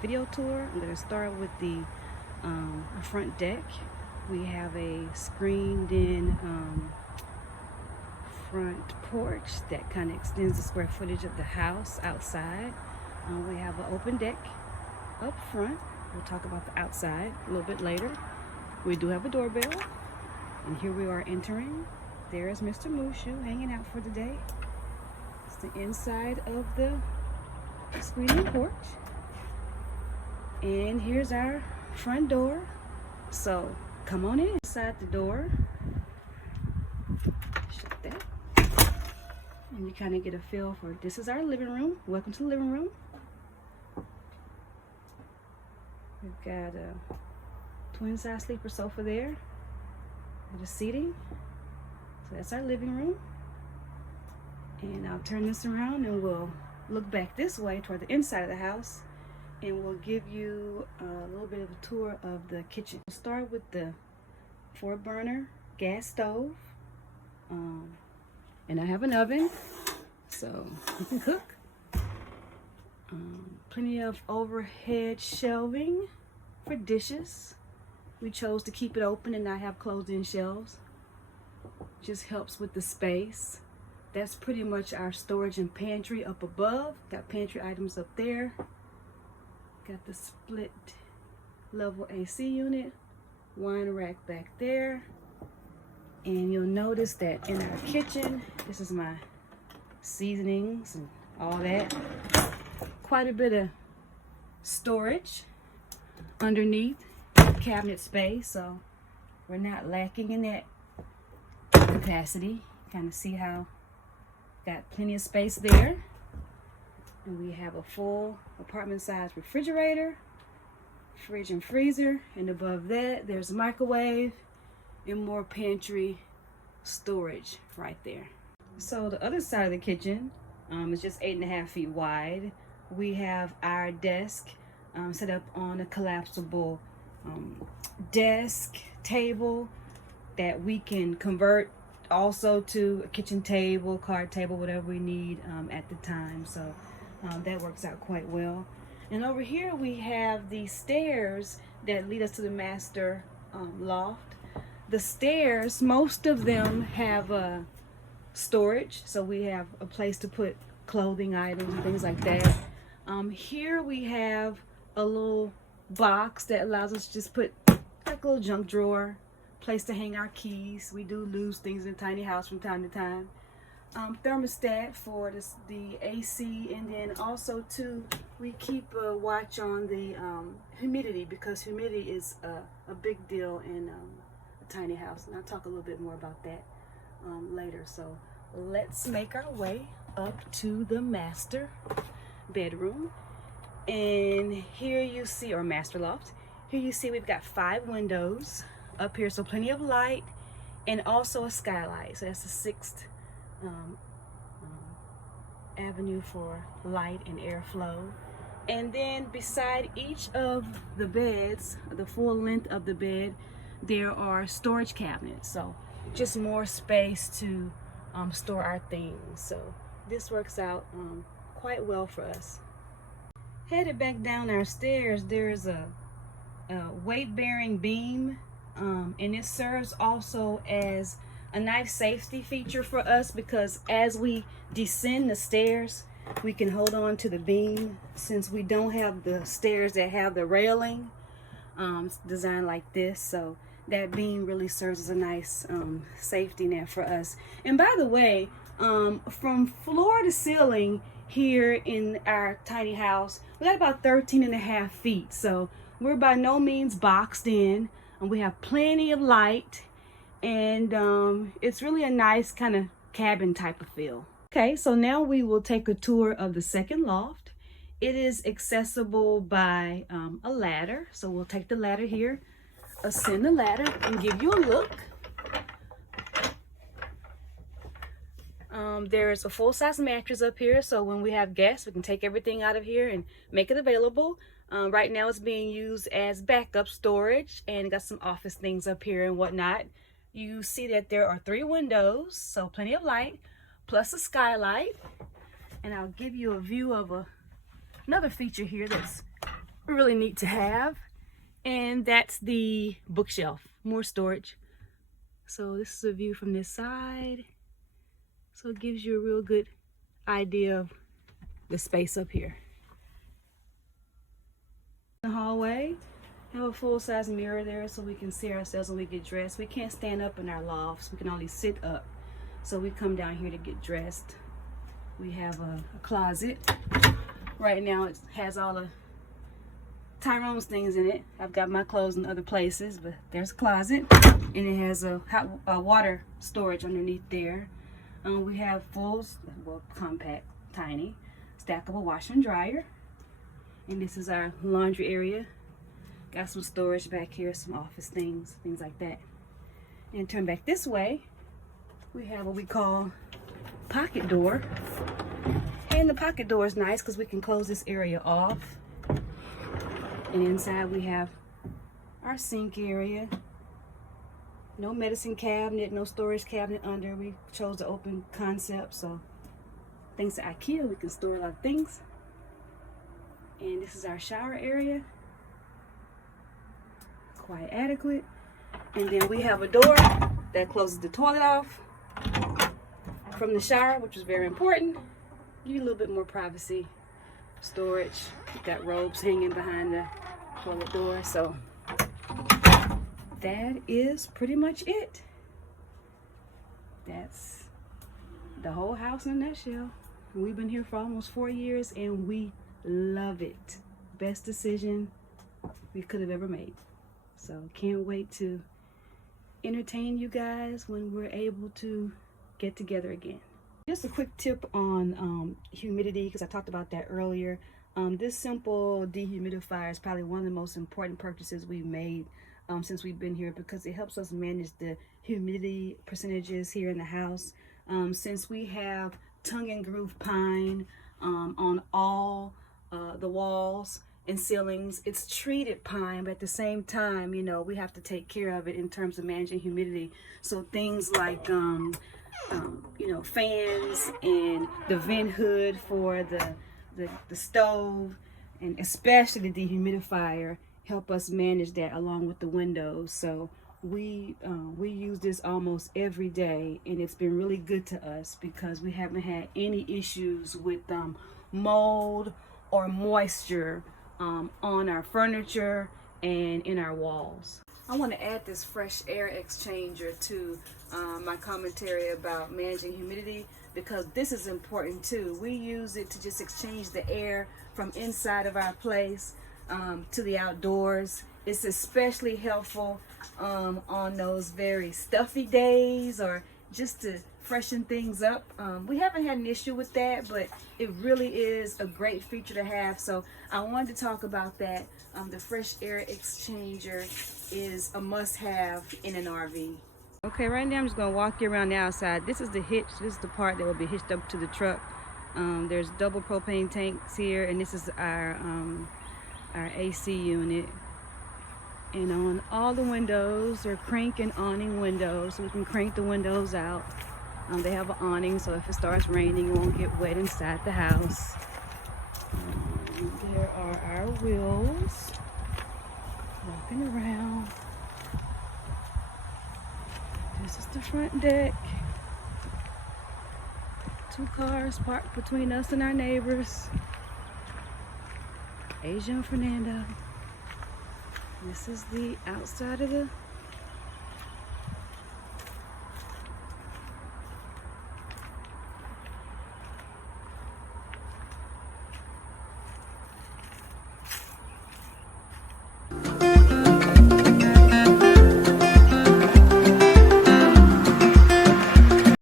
video tour. I'm going to start with the front deck. We have a screened in front porch that kind of extends the square footage of the house outside. We have an open deck up front. We'll talk about the outside a little bit later. We do have a doorbell, and here we are entering. There's Mr. Mushu hanging out for the day. It's the inside of the screening porch. And here's our front door. So come on in. Inside the door. Shut that. And you kind of get a feel for this is our living room. Welcome to the living room. We've got a twin size sleeper sofa there. The seating. So that's our living room. And I'll turn this around and we'll look back this way toward the inside of the house, and we'll give you a little bit of a tour of the kitchen. We'll start with the 4-burner gas stove. And I have an oven, so you can cook. Plenty of overhead shelving for dishes. We chose to keep it open and not have closed-in shelves. Just helps with the space. That's pretty much our storage and pantry up above. Got pantry items up there. Got the split level AC unit. Wine rack back there. And you'll notice that in our kitchen, this is my seasonings and all that. Quite a bit of storage underneath cabinet space, so we're not lacking in that capacity. Kind of see how got plenty of space there. And we have a full apartment size refrigerator, fridge and freezer, and above that there's a microwave and more pantry storage right there. So the other side of the kitchen is just 8.5 feet wide. We have our desk set up on a collapsible desk table that we can convert also to a kitchen table, card table, whatever we need at the time. So that works out quite well. And over here we have the stairs that lead us to the master loft. The stairs, most of them have storage, so we have a place to put clothing items and things like that. Here we have a little box that allows us to just put like a little junk drawer, place to hang our keys. We do lose things in a tiny house from time to time. Thermostat for the AC, and then also too we keep a watch on the humidity, because humidity is a big deal in a tiny house, and I'll talk a little bit more about that later. So let's make our way up to the master bedroom. And here you see, or master loft, here you see we've got 5 windows up here, so plenty of light, and also a skylight. So that's the 6th avenue for light and airflow. And then beside each of the beds, the full length of the bed, there are storage cabinets, so just more space to store our things. So this works out quite well for us. Headed back down our stairs, there's a weight-bearing beam, and it serves also as a nice safety feature for us, because as we descend the stairs, we can hold on to the beam, since we don't have the stairs that have the railing designed like this. So that beam really serves as a nice safety net for us. And by the way, from floor to ceiling here in our tiny house, we got about 13.5 feet. So we're by no means boxed in, and we have plenty of light, and it's really a nice kind of cabin type of feel. Okay, so now we will take a tour of the second loft. It is accessible by a ladder, so we'll take the ladder here, ascend the ladder, and give you a look. There's a full-size mattress up here, so when we have guests, we can take everything out of here and make it available. Right now it's being used as backup storage, and got some office things up here and whatnot. You see that there are 3 windows, so plenty of light, plus a skylight. And I'll give you a view of another feature here that's really neat to have. And that's the bookshelf, more storage. So this is a view from this side. So it gives you a real good idea of the space up here. The hallway, I have a full-size mirror there so we can see ourselves when we get dressed. We can't stand up in our lofts, we can only sit up. So we come down here to get dressed. We have a closet. Right now it has all the Tyrone's things in it. I've got my clothes in other places, but there's a closet, and it has a water storage underneath there. We have compact, tiny, stackable washer and dryer, and this is our laundry area. Got some storage back here, some office things like that. And turn back this way, we have what we call pocket door, and the pocket door is nice because we can close this area off. And inside we have our sink area. No medicine cabinet, no storage cabinet under. We chose the open concept, so thanks to IKEA, we can store a lot of things. And this is our shower area. Quite adequate. And then we have a door that closes the toilet off from the shower, which is very important. Give you a little bit more privacy. Storage. We've got robes hanging behind the toilet door. So that is pretty much it. That's the whole house in a nutshell. We've been here for almost 4 years and we love it. Best decision we could have ever made. So can't wait to entertain you guys when we're able to get together again. Just a quick tip on humidity, because I talked about that earlier. This simple dehumidifier is probably one of the most important purchases we've made since we've been here, because it helps us manage the humidity percentages here in the house. Since we have tongue and groove pine on all the walls and ceilings, it's treated pine, but at the same time, you know, we have to take care of it in terms of managing humidity. So things like you know, fans and the vent hood for the stove, and especially the dehumidifier, help us manage that along with the windows. So we use this almost every day, and it's been really good to us because we haven't had any issues with mold or moisture on our furniture and in our walls. I want to add this fresh air exchanger to my commentary about managing humidity, because this is important too. We use it to just exchange the air from inside of our place to the outdoors. It's especially helpful on those very stuffy days, or just to freshen things up. We haven't had an issue with that, but it really is a great feature to have. So I wanted to talk about that. The fresh air exchanger is a must-have in an RV. Okay, right now I'm just going to walk you around the outside. This is the hitch. This is the part that will be hitched up to the truck. There's double propane tanks here, and this is our AC unit. And on all the windows are crank and awning windows, so we can crank the windows out. They have an awning, so if it starts raining, it won't get wet inside the house. There are our wheels. Walking around. This is the front deck. 2 cars parked between us and our neighbors, Asia and Fernando. This is the outside of the